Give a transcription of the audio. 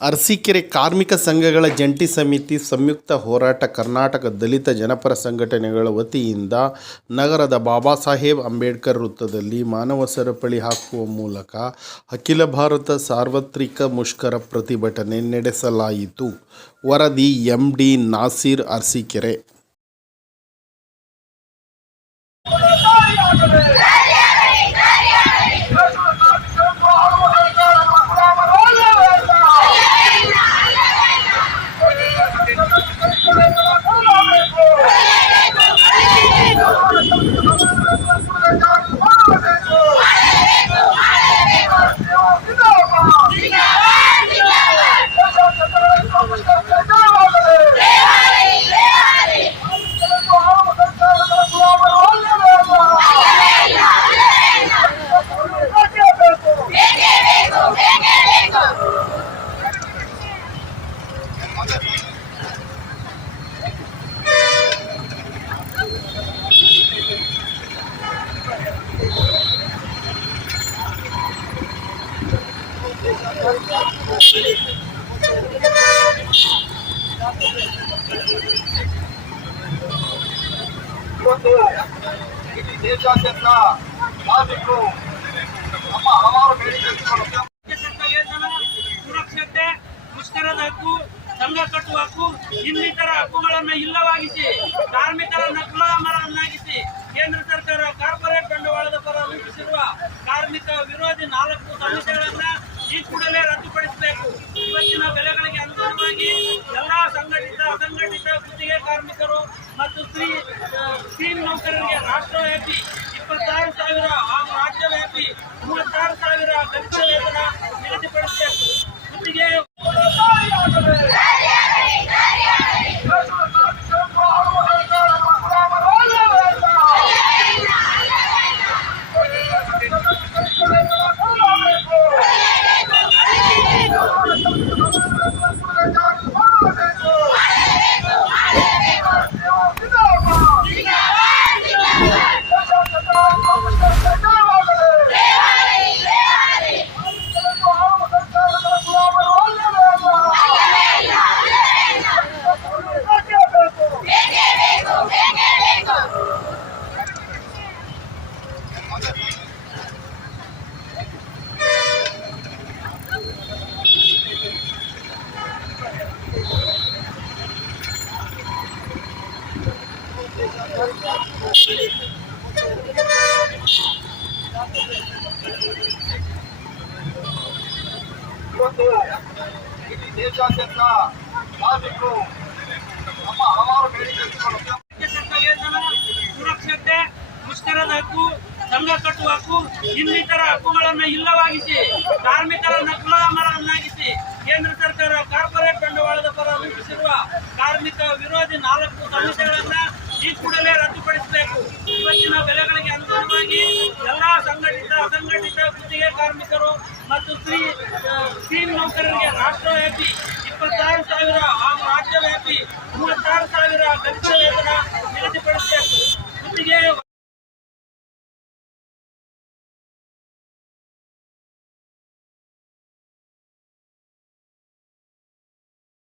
ಅರಸೀಕೆರೆ ಕಾರ್ಮಿಕ ಸಂಘಗಳ ಜಂಟಿ ಸಮಿತಿ ಸಂಯುಕ್ತ ಹೋರಾಟ ಕರ್ನಾಟಕ ದಲಿತ ಜನಪರ ಸಂಘಟನೆಗಳ ವತಿಯಿಂದ ನಗರದ ಬಾಬಾ ಸಾಹೇಬ್ ಅಂಬೇಡ್ಕರ್ ವೃತ್ತದಲ್ಲಿ ಮಾನವ ಸರಪಳಿ ಹಾಕುವ ಮೂಲಕ ಅಖಿಲ ಭಾರತ ಸಾರ್ವತ್ರಿಕ ಮುಷ್ಕರ ಪ್ರತಿಭಟನೆ ನಡೆಸಲಾಯಿತು. ವರದಿ ಎಂ ಡಿ ನಾಸೀರ್ ಅರಸೀಕೆರೆ. ದೇಶಾದ್ಯಂತ ಕಾರ್ಮಿಕರು ನಮ್ಮ ಹಲವಾರು ಬೇಡಿಕೆಗಳನ್ನು ರಾಜ್ಯ ವೇತನ ಸುರಕ್ಷತೆ ಮುಷ್ಕರದ ಹಕ್ಕು ಸಂಘ ಕಟ್ಟುವ ಹಕ್ಕು ಇನ್ನಿತರ ಹಕ್ಕುಗಳನ್ನು ಇಲ್ಲವಾಗಿಸಿ, ಕಾರ್ಮಿಕರನ್ನ ಗುಲಾಮರನ್ನಾಗಿಸಿ, ಕೇಂದ್ರ ಸರ್ಕಾರ ಕಾರ್ಪೊರೇಟ್ ಬಂಡವಾಳದ ಪರ ರೂಪಿಸಿರುವ ಕಾರ್ಮಿಕ ವಿರೋಧಿ ನಾಲ್ಕು ಸಂಹಿತೆಗಳನ್ನ ಈ ಕೂಡಲೇ ರದ್ದುಪಡಿಸಬೇಕು. ಇವತ್ತಿನ ಬೆಲೆಗಳಿಗೆ ಅನುಗುಣವಾಗಿ ಎಲ್ಲಾ ಸಂಘಟಿತ, ಅಸಂಘಟಿತ ಗುತ್ತಿಗೆ ಕಾರ್ಮಿಕರು ಮತ್ತು ಸ್ತ್ರೀ ಸ್ತ್ರೀ ನೌಕರರಿಗೆ ರಾಷ್ಟ್ರವ್ಯಾಪಿ ಇಪ್ಪತ್ತಾರು ಸಾವಿರ ಹಾಗೂ ರಾಜ್ಯವ್ಯಾಪಿ ಮೂವತ್ತಾರು ಸಾವಿರ ಗರಿಷ್ಠ ವೇತನ ನಮ್ಮ ಹಲವಾರು ಸುರಕ್ಷತೆ ಮುಷ್ಕರದ ಹಕ್ಕು ಸಂಘ ಕಟ್ಟುವ ಹಕ್ಕು, ಇನ್ನಿತರ ಹಕ್ಕುಗಳನ್ನು ಇಲ್ಲವಾಗಿಸಿ, ಕಾರ್ಮಿಕರ ಕಾರ್ಮಿಕರನ್ನ ಗುಲಾಮರನ್ನಾಗಿಸಿ ಕೇಂದ್ರ ಸರ್ಕಾರ ಕಾರ್ಪೊರೇಟ್ ಬಂಡವಾಳದ ಪರ ರೂಪಿಸಿರುವ ಕಾರ್ಮಿಕ ವಿರೋಧಿ ನಾಲ್ಕು ಸಂಹಿತೆಗಳನ್ನ ಈ ಕೂಡಲೇ ರದ್ದುಪಡಿಸಬೇಕು. ಇವತ್ತಿನ ಬೆಲೆಗಳಿಗೆ ಅನುಗುಣವಾಗಿ ಎಲ್ಲಾ ಸಂಘಟಿತ ಅಸಂಘಟಿತ ಗುತ್ತಿಗೆ ಕಾರ್ಮಿಕರು ಮತ್ತು ಸ್ತ್ರೀ ಆ, ಸ್ತ್ರೀ ನೌಕರರಿಗೆ ರಾಷ್ಟ್ರವ್ಯಾಪಿ ಇಪ್ಪತ್ತಾರು ಸಾವಿರ ಹಾಗೂ ರಾಜ್ಯವ್ಯಾಪಿ